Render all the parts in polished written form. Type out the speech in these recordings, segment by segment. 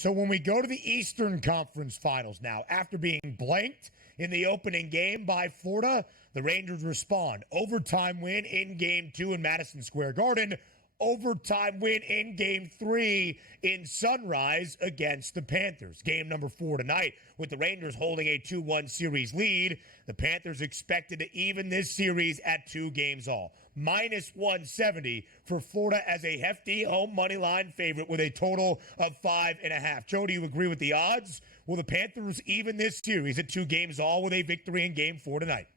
So when we go to the Eastern Conference Finals now, after being blanked in the opening game by Florida, the Rangers respond. Overtime win in Game 2 in Madison Square Garden. Overtime win in Game 3 in Sunrise against the Panthers. Game number 4 tonight with the Rangers holding a 2-1 series lead. The Panthers expected to even this series at 2 games all. Minus 170 for Florida as a hefty home money line favorite with a total of 5.5. Joe, do you agree with the odds? Will the Panthers even this series at 2 games all with a victory in Game 4 tonight?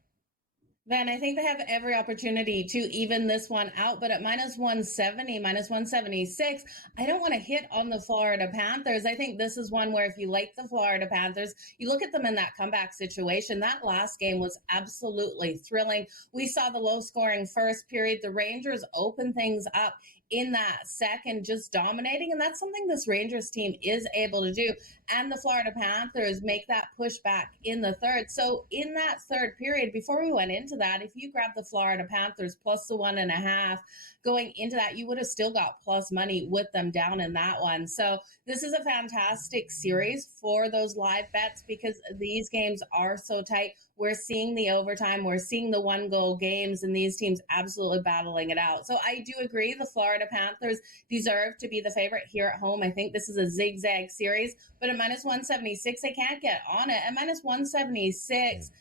Then I think they have every opportunity to even this one out, but at minus 170, minus 176, I don't want to hit on the Florida Panthers. I think this is one where if you like the Florida Panthers, you look at them in that comeback situation. That last game was absolutely thrilling. We saw the low-scoring first period. The Rangers open things up in that second, just dominating. And that's something this Rangers team is able to do. And the Florida Panthers make that pushback in the third. So in that third period, before we went into that, if you grab the Florida Panthers plus the 1.5 going into that, you would have still got plus money with them down in that one. So this is a fantastic series for those live bets because these games are so tight. We're seeing the overtime. We're seeing the 1-goal games, and these teams absolutely battling it out. So I do agree the Florida Panthers deserve to be the favorite here at home. I think this is a zigzag series, but at minus 176, I can't get on it. At minus 176,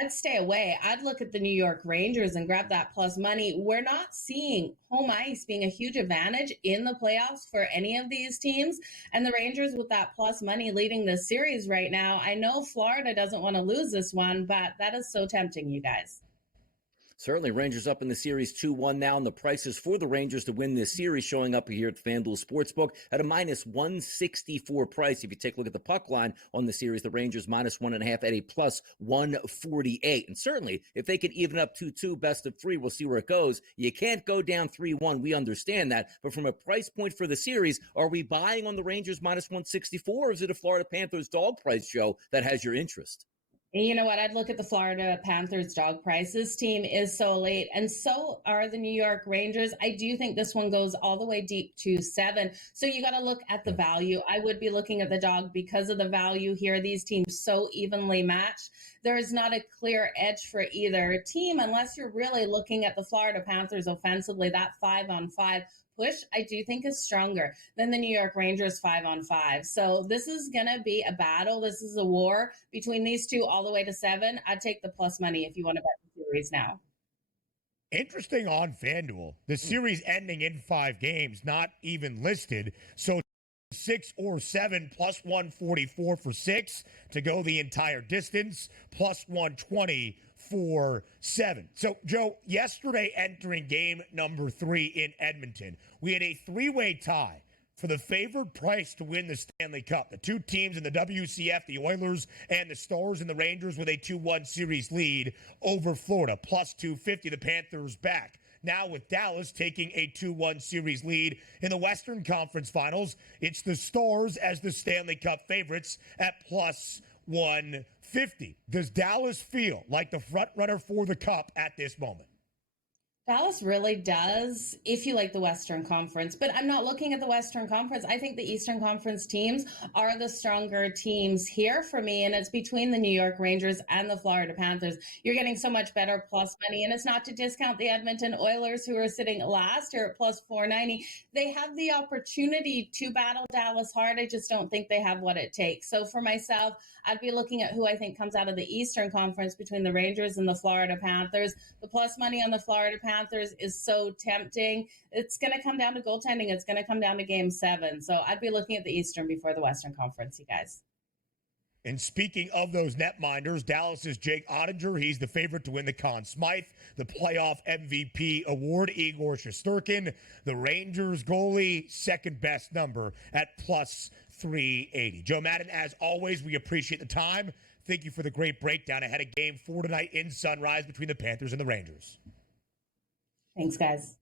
I'd stay away. I'd look at the New York Rangers and grab that plus money. We're not seeing home ice being a huge advantage in the playoffs for any of these teams. And the Rangers with that plus money leading the series right now. I know Florida doesn't want to lose this one, but that is so tempting, you guys. Certainly, Rangers up in the series 2-1 now, and the prices for the Rangers to win this series showing up here at FanDuel Sportsbook at a minus 164 price. If you take a look at the puck line on the series, the Rangers minus 1.5 at a plus 148. And certainly, if they can even up 2-2, best of 3, we'll see where it goes. You can't go down 3-1. We understand that. But from a price point for the series, are we buying on the Rangers minus 164, or is it a Florida Panthers dog price show that has your interest? You know what? I'd look at the Florida Panthers dog price. This team is so late, and so are the New York Rangers. I do think this one goes all the way deep to 7. So you got to look at the value. I would be looking at the dog because of the value here. These teams so evenly matched. There is not a clear edge for either team unless you're really looking at the Florida Panthers offensively. That 5-on-5 push, I do think, is stronger than the New York Rangers 5-on-5. So this is going to be a battle. This is a war between these two all the way to 7. I'd take the plus money if you want to bet the series now. Interesting on FanDuel. The series ending in 5 games, not even listed. So 6 or 7 plus 144 for 6 to go the entire distance, plus 120 for 7. So, Joe, yesterday entering game number 3 in Edmonton, we had a 3-way tie for the favored price to win the Stanley Cup. The two teams in the WCF, the Oilers and the Stars and the Rangers, with a 2-1 series lead over Florida, plus 250. The Panthers back. Now with Dallas taking a 2-1 series lead in the Western Conference Finals, it's the Stars as the Stanley Cup favorites at plus 150. Does Dallas feel like the front runner for the Cup at this moment? Dallas really does, if you like the Western Conference. But I'm not looking at the Western Conference. I think the Eastern Conference teams are the stronger teams here for me, and it's between the New York Rangers and the Florida Panthers. You're getting so much better plus money, and it's not to discount the Edmonton Oilers, who are sitting last here at plus 490. They have the opportunity to battle Dallas hard. I just don't think they have what it takes. So for myself, I'd be looking at who I think comes out of the Eastern Conference between the Rangers and the Florida Panthers. The plus money on the Florida Panthers is so tempting. It's going to come down to goaltending. It's going to come down to game 7. So I'd be looking at the Eastern before the Western Conference, you guys. And speaking of those netminders, Dallas's Jake Ottinger, he's the favorite to win the Conn Smythe, the playoff MVP award. Igor Shesterkin, the Rangers goalie, second best number at plus 380. Joe Madden, as always, we appreciate the time. Thank you for the great breakdown ahead of game 4 tonight in Sunrise between the Panthers and the Rangers. Thanks, guys.